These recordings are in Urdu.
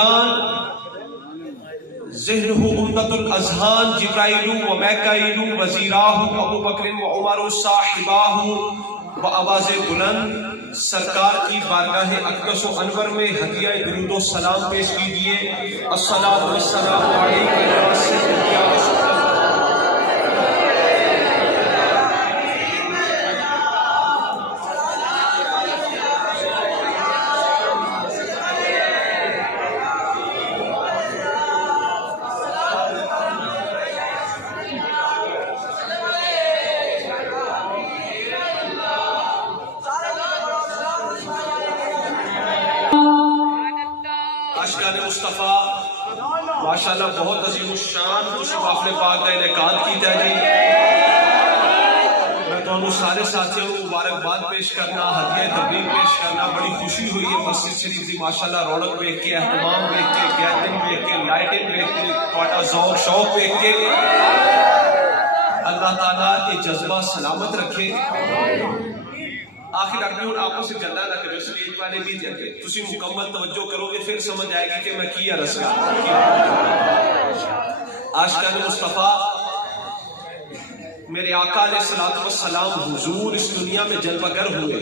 البنیان ذہنہ عمدۃ الاذہان جبرائیل و میکائیل وزیراہ ابو بکر و عمر صاحباہ و آواز بلند سرکار کی بارگاہ اقدس و انور میں ہدیہ درود و سلام پیش کیجیے۔ الصلاۃ والسلام علیک یا سیدی یا رسول اللہ۔ اشکال مصطفیٰ ماشاءاللہ بہت عظیم الشان خوش محفل پاک کا انعقاد کیتا جی۔ میں تمہیں سارے ساتھیوں کو مبارکباد پیش کرنا، ہدیہ تبریک پیش کرنا، بڑی خوشی ہوئی ہے مسجد شریف کی ماشاءاللہ رونق دیکھ کے، اہتمام دیکھ کے، گیدرنگ دیکھ کے، لائٹنگ دیکھ کے، تھوڑا ذوق شوق دیکھ کے۔ اللہ تعالیٰ کے جذبہ سلامت رکھے۔ آخر اپنی ہوں آپس سے جلدہ نہ کرو، سٹیج والے بھی جگہ تسی مکمل توجہ کرو گے پھر سمجھ آئے گی کہ میں کیا رس گا۔ عاشقان مصطفیٰ میرے آقا علیہ السلام حضور اس دنیا میں جلوہ گر ہوئے،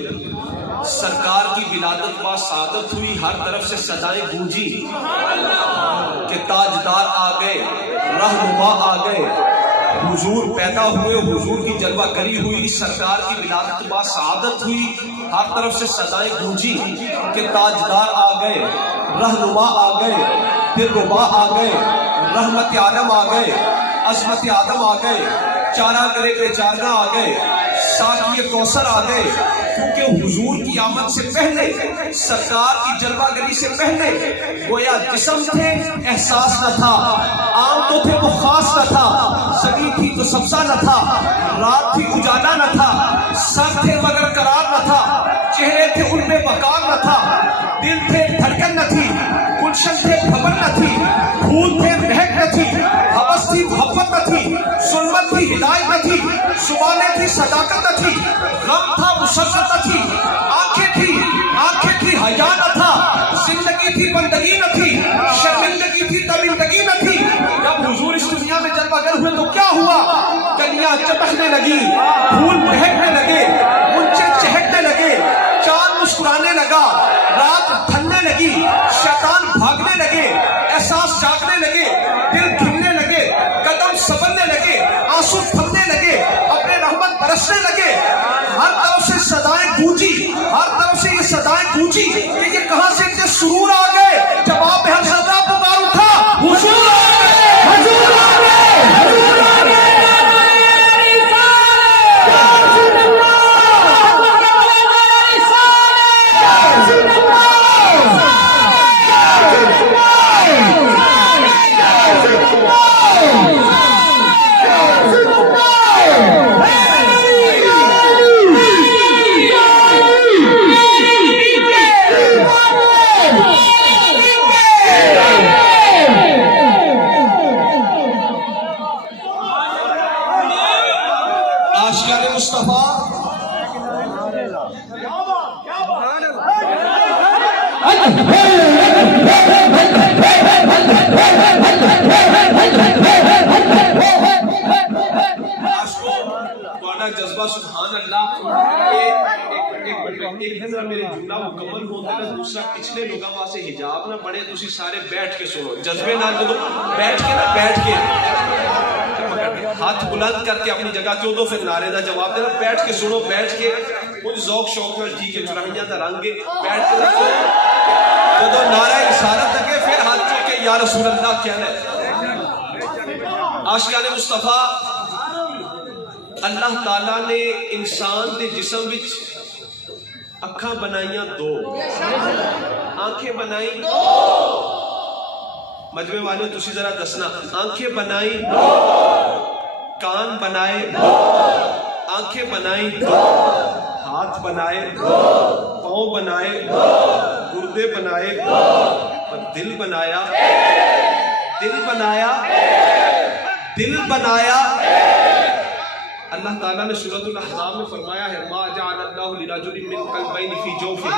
سرکار کی ولادت با سعادت ہوئی، ہر طرف سے صدائیں گونجی کہ تاجدار آ گئے، رہنما آ گئے، حضور پیدا ہوئے، حضور کی جلوہ گری ہوئی، سرکار کی ولادت با سعادت ہوئی، ہر طرف سے صدائیں گونجی کہ تاجدار آ گئے، رہنما آ گئے، دلربا آ گئے، رحمت عالم آ گئے، عظمت آدم آ گئے، چارہ کرے کے چارگاہ آ گئے، ساقی کوثر آ گئے۔ کیونکہ حضور کی آمد سے پہلے، سرکار کی جلوہ گری سے پہلے گویا جسم تھے احساس نہ تھا، عام تو تھے وہ خاص نہ تھا، زمین تھی تو سبزہ نہ تھا، رات تھی اجالا نہ تھا، سر تھے مگر قرار نہ تھا، چہرے تھے ان میں وقار نہ تھا، دل تھے دھڑکن نہ تھی، گلشن تھے پھبن نہ تھی، پھول تھے مہک نہ تھی، حوث تھی محبت نہ تھی، ظلمت تھی ہدایت نہ تھی، زبانیں تھی صداقت نہ تھی، غم تھا مسرت نہ تھی، آنکھیں تھی حیا نہ تھا، زندگی تھی بندگی نہ تھی، شرمندگی تھی تمندگی نہ تھی۔ جب حضور اس دنیا میں جلوہ گر ہوئے تو کیا ہوا؟ کلیاں چمکنے لگی، پھول مہکنے لگے، غنچے چہکنے لگے، چاند مسکرانے لگا، رات ڈھلنے لگی، شیطان بھاگنے لگے، احساس جاگنے لگے، دل کھلنے لگے، قدم سنبھلنے لگے، آنسو تھمنے لگے، اپنے رحمت برسنے لگے۔ ہر طرف سے صدائیں گونجی، ہر طرف سے یہ صدائیں گونجی کہ یہ کہاں سے اتنے سرور آ گئے؟ جواب ہر صدا پکار اٹھا، حضور آ گئے، حضور آ گئے، حضور آ گئے۔ عاشقان مصطفیٰ جذبہ سبحان اللہ۔ ایک دن میرے جملہ مکمل ہوتا ہے، دوسرا پچھلے لوگوں وہاں سے حجاب نہ پڑے، تسی سارے بیٹھ کے سنو، جذبے نہ جدو بیٹھ کے ہاتھ بلند کر کے اپنی جگہ کیوں دو، پھر نعرے دا جواب دینا، بیٹھ کے سنو، بیٹھ کے کچھ ذوق شوق میں ٹھیک ہے چرائیاں دا رنگ ہے، بیٹھ کے رکھو، جدو نعرہ رسالت لگے پھر ہاتھ چل کے یا رسول اللہ کہنا ہے۔ عاشقان مصطفیٰ اللہ تعالیٰ نے انسان دے جسم وچ اکھاں بنائیاں دو، آنکھیں بنائی دو، مجمع والے تسی ذرا دسنا، آنکھیں بنائی دو، کان بنائے دو، آنکھیں بنائی دو، ہاتھ بنائے دو، پاؤں بنائے دو، گردے بنائے دو، اور دل بنایا، دل بنایا، دل بنایا، اللہ تعالیٰ نے سورۃ الاحزاب میں فرمایا ہے ما جعل اللہ لرجل من قلبین فی جوفہ،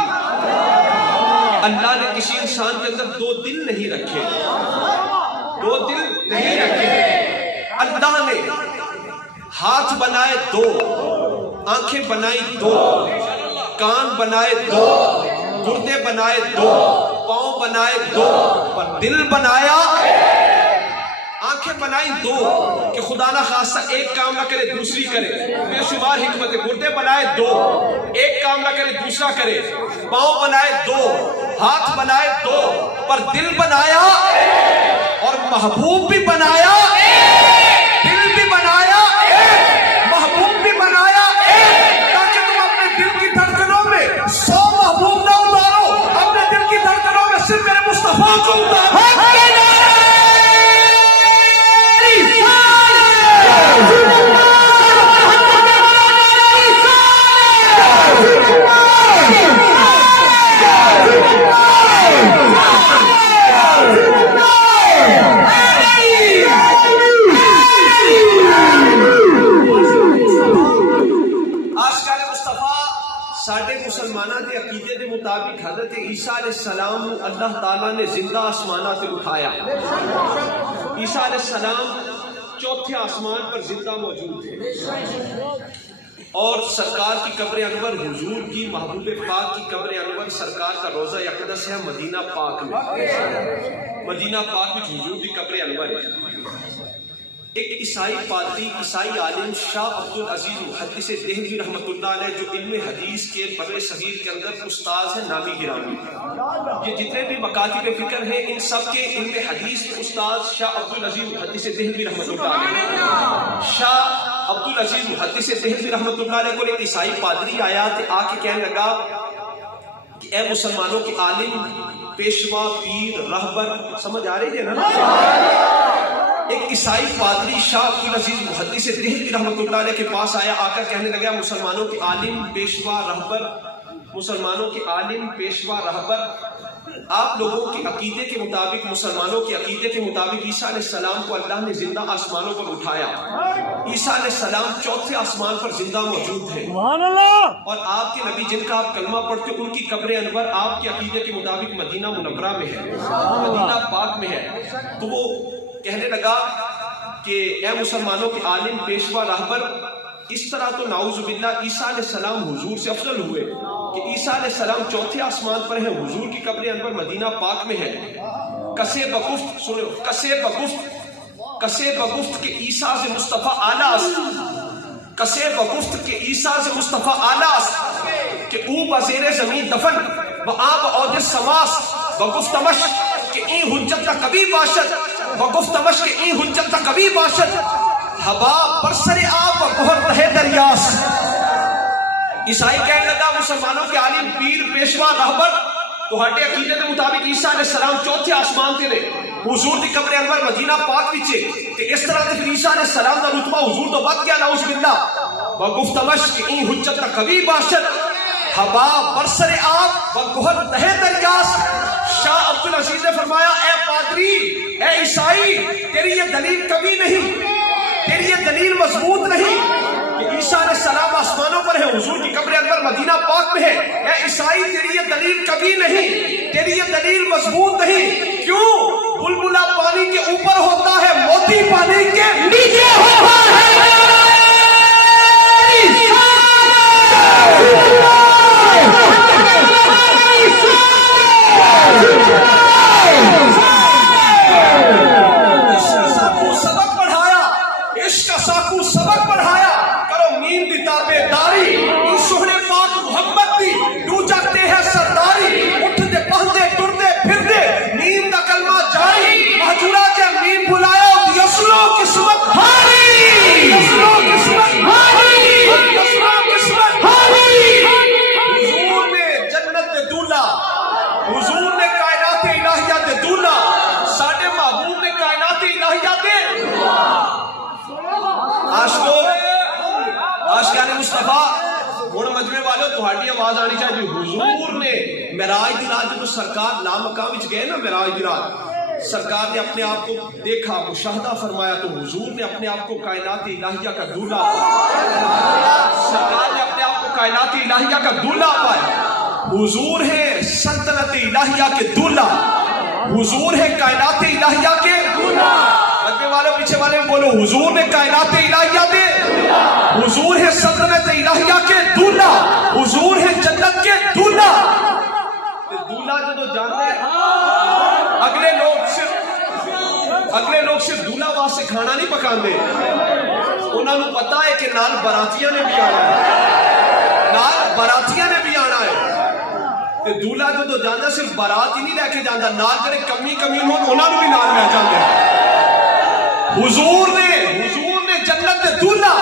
اللہ نے کسی انسان کے اندر دو دل نہیں رکھے، دو دل نہیں رکھے۔ اللہ نے ہاتھ بنائے دو، آنکھیں بنائی دو، کان بنائے دو، گردے بنائے دو، پاؤں بنائے دو، پر دل بنایا، آنکھیں بنائی دو کہ خدا نہ خاصہ ایک کام نہ کرے دوسری کرے، بے شمار حکمت۔ گردے بنائے دو، ایک کام نہ کرے دوسرا کرے، پاؤں بنائے دو، ہاتھ بنائے دو، پر دل بنایا اور محبوب بھی بنایا، دل بھی بنایا، محبوب بھی بنایا، تاکہ تم اپنے دل کی دھڑکنوں میں 100 محبوب نہ اتارو، اپنے دل کی دھڑکنوں میں صرف میرے مصطفیٰ کو اتارو۔ ساڈے مسلمانوں کے عقیدے کے مطابق حضرت عیسیٰ علیہ السلام اللہ تعالیٰ نے زندہ آسمانہ سے اٹھایا۔ عیسیٰ علیہ السلام چوتھے آسمان پر زندہ موجود تھے، اور سرکار کی قبر انور، حضور کی محبوب پاک کی قبر انور، سرکار کا روضہ اقدس ہے مدینہ پاک میں، مدینہ پاک میں حضور کی قبر انور ہے۔ ایک عیسائی پادری، عیسائی عالم شاہ عبد العزیز محدث دہلوی رحمۃ اللہ علیہ، جو علم حدیث کے بر صغیر کے اندر استاذ ہیں نامی گرامی، یہ جتنے بھی مکاتب فکر ہیں ان سب کے علم حدیث کے استاذ شاہ عبد العزیز محدث دہلوی رحمۃ اللہ علیہ۔ شاہ عبد العزیز محدث دہلوی رحمۃ اللہ علیہ کو ایک عیسائی پادری آیا تو آ کے کہنے لگا کہ اے مسلمانوں کے عالم، پیشوا، پیر، رہبر، سمجھ آ رہی ہے نا؟ ایک عیسائی پادری شاہ عبد العزیز محدث دہلوی رحمۃ اللہ علیہ کے پاس آیا، آ کر کہنے لگا مسلمانوں کے عالم، پیشوا، رہبر، مسلمانوں کے عالم، پیشوا، رہبر، آپ لوگوں کے عقیدے کے مطابق، مسلمانوں کے عقیدے کے مطابق عیسیٰ علیہ السلام کو اللہ نے زندہ آسمانوں پر اٹھایا۔ عیسیٰ علیہ السلام چوتھے آسمان پر زندہ موجود ہیں، اور آپ کے نبی جن کا آپ کلمہ پڑھتے ان کی قبر انور آپ کے عقیدے کے مطابق مدینہ منورہ میں ہے، مدینہ پاک میں ہے۔ تو وہ کہنے لگا کہ اے مسلمانوں کے عالم، پیشوا، راہبر، اس طرح تو نعوذ باللہ عیسیٰ علیہ السلام حضور سے افضل ہوئے کہ عیسیٰ علیہ السلام چوتھے آسمان پر ہیں، حضور کی قبر انور مدینہ پاک میں ہے۔ کسے بگفت، سنو، کسے بگفت کہ عیسیٰ سے مصطفیٰ اعلیٰ است، کسے بگفت کہ عیسیٰ سے مصطفیٰ اعلیٰ است، کہ او بزیر زمین دفن و آب عود سماس بگفتمش کہ این حجت کا کبھی باشد، بگفتمش کہ این حجت کا کبھی باشد، ہوا برسر آب و گہر رہے دریاس۔ عیسائی کہنے لگا مسلمانوں کے عالم، پیر، پیشوا، راہبر، تو ہٹے عقیدے کے مطابق عیسیٰ علیہ السلام چوتھے آسمان تے نے، حضور دی قبر انور مدینہ پاک وچے، تے اس طرح تے پھر عیسیٰ علیہ السلام دا رتبہ حضور تو بد گیا نعوذ باللہ۔ وگفتمش کہ این حجت کا کبھی باشد، ہوا برسر آب و گہر رہے دریاس۔ شاہ عبد العزیز نے فرمایا اے پادری، اے عیسائی، تیری یہ دلیل کبھی نہیں، تیری یہ دلیل مضبوط نہیں کہ عیسیٰ علیہ السلام آسمانوں پر ہے، حضور کی قبر انور مدینہ پاک میں ہے۔ اے عیسائی، تیری یہ دلیل کبھی نہیں، تیری یہ دلیل مضبوط نہیں۔ کیوں؟ بلبلا پانی کے اوپر ہوتا ہے، موتی پانی کے نیچے ہوتا ہے۔ سبق پڑھایا، عشق کا ساکو سبق پڑھایا، کرو نیند دی تابیداری، سہنے پاک محمد دی ڈو جاتے ہیں سرداری، اٹھ دے پہن دے ٹر دے پھر دے نیند دا کلمہ جاری، مہجورہ کے نیند بلایا، یسلو قسمت ہاری، یسلو قسمت ہاری، یسلو قسمت ہاری۔ حضور نے جنت دے دولا، حضور نے کائنات الہیہ دے دولا، ساڈے محبوب نے کائنات الہیہ دے عاشقان مصطفیٰ۔ ہن مجمع والو تہاڈی آواز آنی چاہیے۔ حضور نے معراج دی رات جدوں سرکار لامکاں وچ گئے نا، معراج دی رات سرکار نے اپنے آپ کو دیکھا، مشاہدہ فرمایا تو حضور نے اپنے آپ کو کائنات الہیہ کا دولہا پایا۔ سرکار نے اپنے آپ کو کائنات الہیہ کا دولہا پایا۔ حضور ہے سلطنت الہیہ کے دولہا، حضور ہے کائنات الہیہ کے دولہا۔ لگنے والے پیچھے والے بولو، حضور نے کائنات الہیہ کے، حضور ہے سلطنت الہیہ کے دولہا، حضور ہے جنت کے دولہا۔ دولہا جو جانتے ہیں، اگلے لوگ صرف دولہا واسطے کھانا نہیں پکاندے، انہوں نے پتا ہے کہ نال براتیاں نے بھی آنا ہے، نال براتیاں نے بھی آنا ہے۔ تے دولہا جو جاندا صرف برات ہی نہیں لے کے جاندا، نال جڑے کمی ہون انہاں نوں بھی نال لے جاندے۔ حضور نے جنت کے دولہا،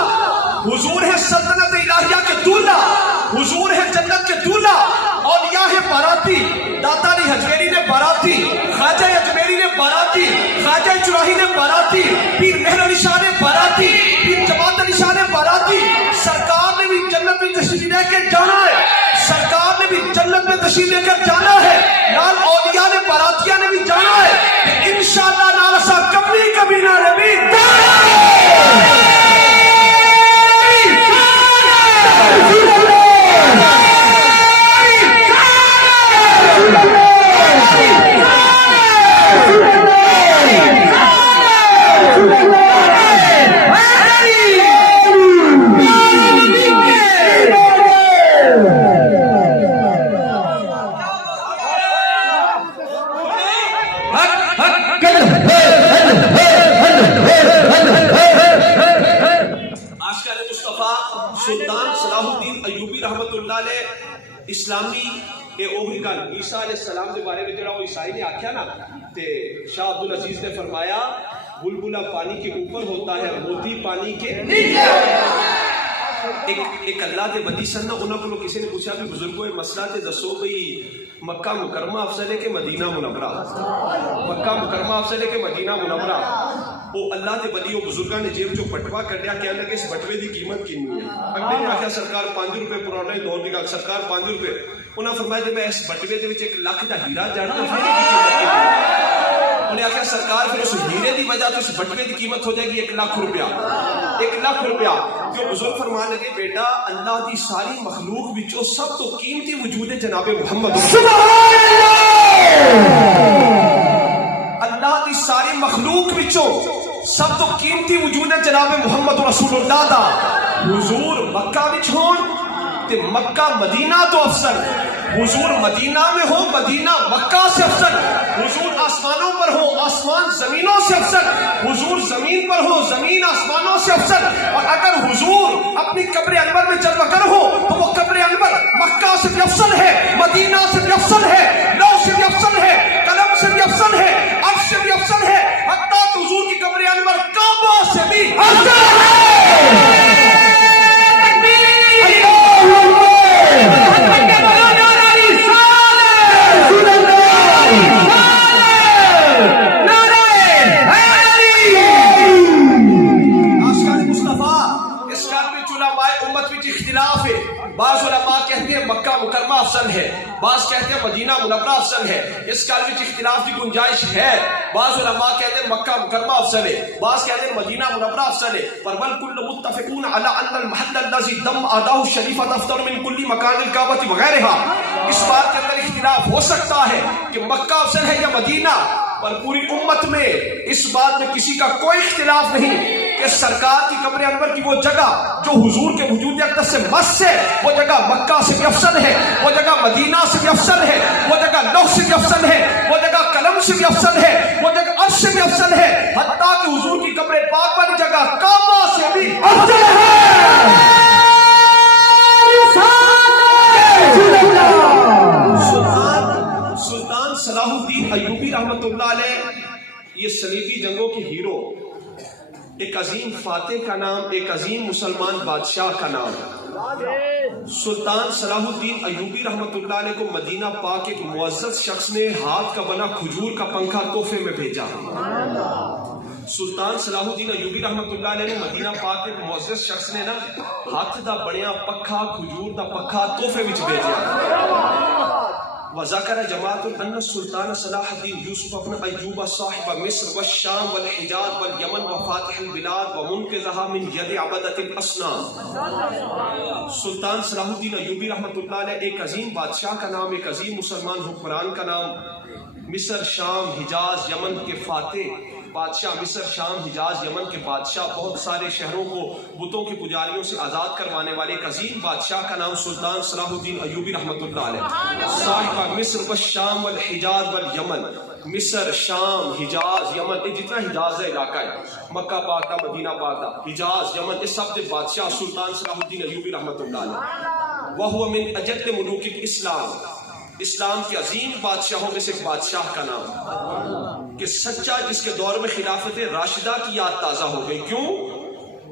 حضور ہے سلطنت الہیہ کے دولہا، حضور ہے جنت کے دولہا۔ اولیاء ہے باراتی، داتا علی حجویری نے باراتی، خواجہ اجمیری نے باراتی، خواجہ چراہی نے باراتی، پیر مہر علی شاہ نے باراتی، پیر جماعت علی شاہ نے باراتی۔ سرکار نے بھی جنت میں تشریف لے کے جانا ہے، سرکار نے بھی جنت میں تشریف لے کر جانا ہے، نال اولیاء نے باراتیاں نے بھی جانا ہے۔ انشاءاللہ نال اسا کبھی نہ ربی سلطان صلاح الدین ایوبی رحمت اللہ علیہ اسلامی اے اوہی گل عیسیٰ علیہ السلام کے بارے میں جڑا وہ عیسائی نے آکھیا نا، تے شاہ عبدالعزیز نے فرمایا بلبلہ پانی کے اوپر ہوتا ہے، موتی پانی کے نیچے۔ ایک اللہ کے بدی سن، انہوں کو کسی نے پوچھا کہ بزرگوں یہ مسئلہ تے دسو بھئی مکہ مکرمہ افضل ہے کہ مدینہ منورہ؟ مکہ مکرمہ افضل ہے کہ مدینہ منورہ؟ وہ اللہ دے ولی وہ بزرگاں نے جیب جو بٹوا کڈیا، کہنے لگے اس بٹوے دی قیمت کتنی ہے؟ اگلے نے آخیا سرکار 5 روپے، پرانے دور دی گل سرکار 5 روپے۔ انہاں فرمایا جب اس بٹوے دے وچ 1 لاکھ دا ہیرا جڑ تے پھر کی قیمت کتنی؟ انہیں آخیا سرکار پھر اس ہیرے دی وجہ تو اس بٹوے دی قیمت ہو جائے گی 1 لاکھ روپیہ، 1 لاکھ روپیہ۔ جو بزرگ فرمان لگے بیٹا اللہ دی ساری مخلوق وچوں سب تو قیمتی وجود ہے جناب محمد، اللہ دی ساری مخلوق وچوں سب تو قیمتی وجود ہے جناب محمد رسول اللہ دا۔ حضور مکہ وچ ہون تے مکہ مدینہ تو افضل، حضور مدینہ میں ہو مدینہ مکہ سے افضل، حضور آسمانوں پر ہو آسمان زمینوں سے افضل، حضور زمین پر ہو زمین آسمانوں سے افضل۔ اور اگر حضور اپنی قبر انور میں جلوہ گر ہو تو وہ قبر انور مکہ سے بھی افضل ہے، مدینہ سے بھی افضل ہے، لو سے بھی افضل ہے، قلم سے بھی افضل ہے، عرش سے بھی افضل ہے، حتیٰ کہ حضور کی قبر انور کعبہ سے بھی افضل ہے۔ بعض علماء کہتے ہیں مکہ مکرمہ افضل ہے، بعض کہتے ہیں مدینہ منورہ افضل ہے، اس کال وچ اختلاف کی گنجائش ہے۔ بعض علماء کہتے ہیں مکہ مکرمہ افضل ہے، بعض کہتے ہیں مدینہ منورہ افضل ہے، پر بل کل متفقون علی ان المحل الذی دم اعداء الشریفۃ افضل من کل مکان الکعبۃ وغیرہ۔ اس بات کے اندر اختلاف ہو سکتا ہے کہ مکہ افضل ہے یا مدینہ، پر پوری امت میں اس بات میں کسی کا کوئی اختلاف نہیں کہ سرکار کی قبر انور کی وہ جگہ جو حضور کے وجود اقدس سے مس ہے، وہ جگہ مکہ سے بھی افضل ہے، وہ جگہ مدینہ سے بھی افضل ہے، وہ جگہ لوح سے بھی افضل ہے، وہ جگہ قلم سے بھی افضل ہے، وہ جگہ عرش سے بھی افضل ہے، حتیٰ کہ حضور کی قبر پاک والی جگہ کعبہ سے بھی افضل ہے۔ سلطان صلاح الدین ایوبی رحمت اللہ علیہ یہ صلیبی جنگوں کے ہیرو، ایک عظیم فاتح کا نام، ایک عظیم مسلمان بادشاہ کا نام۔ سلطان صلاح الدین ایوبی رحمت اللہ علیہ کو مدینہ پاک ایک معزز شخص نے ہاتھ کا بنا کھجور کا پنکھا تحفے میں بھیجا۔ سلطان صلاح الدین ایوبی رحمت اللہ علیہ نے مدینہ پاک ایک معزز شخص نے نا ہاتھ دا بڑیا پکھا کھجور دا پکھا تحفے وچ بھیجا۔ وذكر جماعة أن السلطان صلاح الدين يوسف بن أيوب صاحب مصر والشام والحجاز واليمن وفاتح البلاد ومنقذها من يد عبدة الأصنام. سلطان صلاح الدین ایوبی رحمۃ اللہ علیہ ایک عظیم بادشاہ کا نام، ایک عظیم مسلمان حکمران کا نام، مصر، شام، حجاز، یمن کے فاتح بادشاہ، مصر، شام، حجاز، یمن کے بادشاہ، بہت سارے شہروں کو بتوں کی پجاریوں سے آزاد کروانے والے ایک عظیم بادشاہ کا نام سلطان صلاح الدین ایوبی رحمۃ اللہ علیہ، صاحب مصر والشام والحجاز والیمن. مصر، شام، حجاز، یمن، یہ جتنا حجاز ہے علاقہ ہے، مکہ پاک کا، مدینہ پاک کا، حجاز، یمن، یہ سب کے بادشاہ سلطان صلاح الدین ایوبی رحمۃ اللہ علیہ. وَهُوَ مِنْ أَجَدِّ مُلُوكِ الْإِسْلَامِ، اسلام کے عظیم بادشاہوں میں سے ایک بادشاہ کا نام کہ سچا، جس کے دور میں خلافت راشدہ کی یاد تازہ ہو گئی. کیوں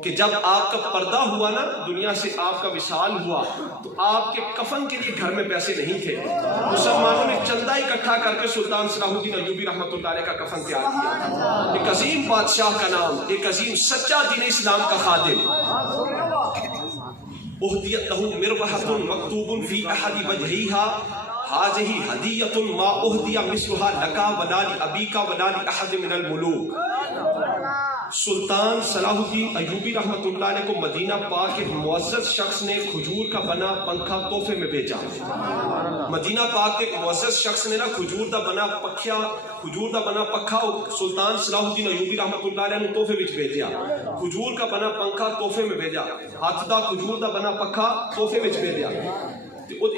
کہ جب آپ کا پردہ ہوا نا، دنیا سے آپ کا وصال ہوا، تو آپ کے کفن کے لیے گھر میں پیسے نہیں تھے. مسلمانوں نے چندہ اکٹھا کر کے سلطان صلاح الدین ایوبی رحمۃ اللہ علیہ کا کفن تیار کیا. ایک عظیم بادشاہ کا نام، ایک عظیم سچا دین اسلام کا خادم. اہدیت لہ مروحۃ مکتوب فی احد وجہیہا هذه هدیۃ ما اہدی مثلها لک ولا لابیک ولا لاحد من الملوک. سلطان صلاح الدین ایوبی رحمۃ اللہ علیہ کو مدینہ پاک کے معزز شخص نے کھجور کا بنا پنکھا تحفے میں بھیجا. مدینہ پاک کے معزز شخص نے نا کھجور دا بنا پکھا سلطان صلاح الدین ایوبی رحمۃ اللہ علیہ نے تحفے وچ بھیجا. کھجور کا بنا پنکھا تحفے میں بھیجا، ہاتھ دا کھجور دا بنا پکھا تحفے وچ بھیجا.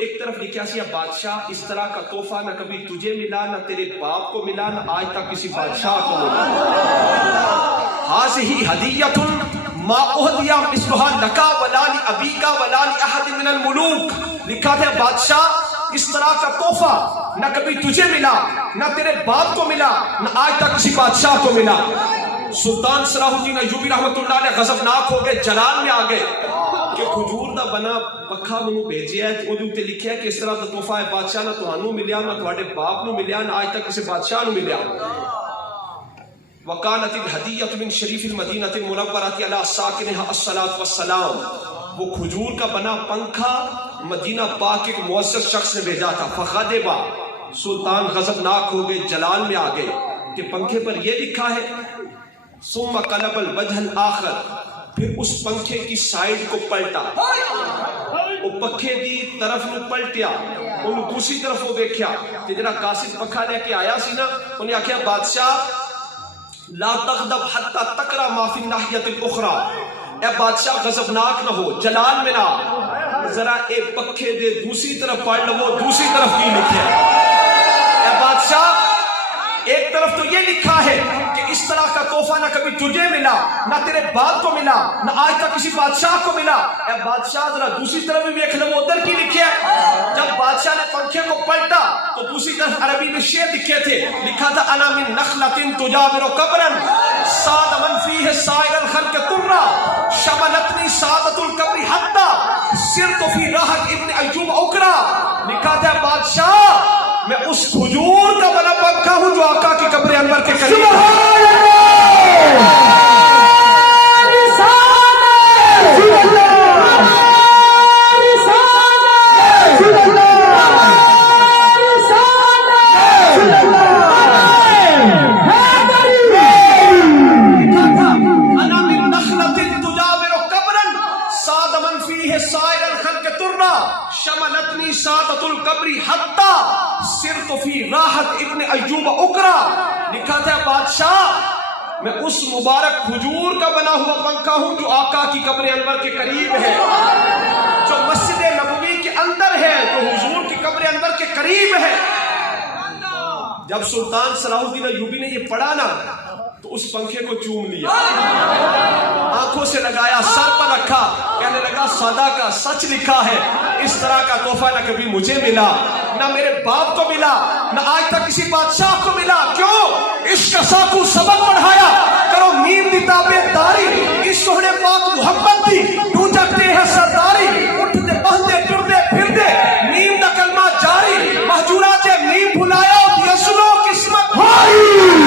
ایک طرف لکھا سی بادشاہ اس طرح کا تحفہ نہ کبھی تجھے ملا، نہ تیرے باپ کو ملا، نہ آج تک کسی بادشاہ کو ملا. هذه هدیۃ ما اہدی مثلها لک ولا لابیک ولا لاحد من الملوک. لکھا تھا بادشاہ اس طرح کا تحفہ نہ کبھی تجھے ملا، نہ تیرے باپ کو ملا، نہ آج تک کسی بادشاہ کو ملا. سلطان صلاح الدین ایوبی رحمۃ اللہ علیہ غضبناک ہو گئے، جلال میں آ گئے کہ کھجور دا بنا پکھا منو بھیجیا ہے، وہ تے لکھیا ہے کہ اس طرح دا تحفہ ہے بادشاہ نہ تانوں ملیا، نہ تواڈے باپ نو ملیا، نہ آج تک کسی بادشاہ نو ملیا. وکانت الہدیۃ من شریف المدینہ المنورۃ علی ساکنہا الصلاۃ والسلام. وہ کھجور کا بنا پنکھا مدینہ پاک کے ایک معزز شخص نے بھیجا تھا. فغضب، سلطان غضبناک ہو گئے، جلال میں آ گئے کہ پنکھے پر یہ لکھا ہے. ثم قلب الوجہ الاخر، پھر اس پنکھے کی سائیڈ کو پلٹا، وہ پکھے دی طرف نو پلٹیا، انہوں دوسری طرف وہ دیکھیا کہ جنہا قاصد پکھا لے کے آیا سی نا، انہیں آکھیا بادشاہ لا تغضب حتی تقرا ما فی الناحیۃ الاخری. اے بادشاہ غضبناک نہ ہو، جلال میں نہ، ذرا اے پکھے دے دوسری طرف پڑھ لو، وہ دوسری طرف کی لکھے. اے بادشاہ ایک طرف تو یہ لکھا ہے کہ اس طرح کا تحفہ نہ کبھی تجھے ملا، نہ تیرے باپ کو ملا، نہ آج تک کسی بادشاہ کو ملا. اے بادشاہ ذرا دوسری طرف بھی دیکھ لو، ادھر کی لکھے. جب بادشاہ نے پنکھے کو پلٹا تو دوسری طرف عربی میں شعر لکھے تھے، لکھا تھا انا من نخلۃ تجاور قبرا صاد من فیہ سائر الخلق ترا شملتنی سعادۃ القبر حتی سرت فی راحت ابن ایوب اکرا. لکھا تھا بادشاہ میں اس کھجور کا بنا پنکھا ہوں جو آقا کی قبر انور کے قریب شملتنی سعادۃ القبر حتی سرت فی راحت ابن ایوب اکرا. لکھا تھا بادشاہ میں اس مبارک کھجور کا بنا ہوا پنکھا ہوں جو آقا کی قبر انور کے قریب ہے، جو مسجد نبوی کے اندر ہے، جو حضور کی قبر انور کے قریب ہے. جب سلطان صلاح الدین ایوبی نے یہ پڑھا نا تو اس پنکھے کو چوم لیا، آنکھوں سے لگایا، سر پر رکھا، کہنے لگا سادا کا سچ لکھا ہے، اس طرح کا تحفہ نہ کبھی مجھے ملا، نہ میرے باپ کو ملا، نہ آج تک کسی بادشاہ کو ملا. کیوں؟ عشق ساکو سبق پڑھایا کرو نیم دی تابع داری، اس سہنے پاک محبت دی تو جگتے ہیں سرداری. اٹھتے بہتے ٹرتے پھرتے نیم دا کلمہ جاری، محجورات نیم بھلایا دی اصلو قسمت بھائی.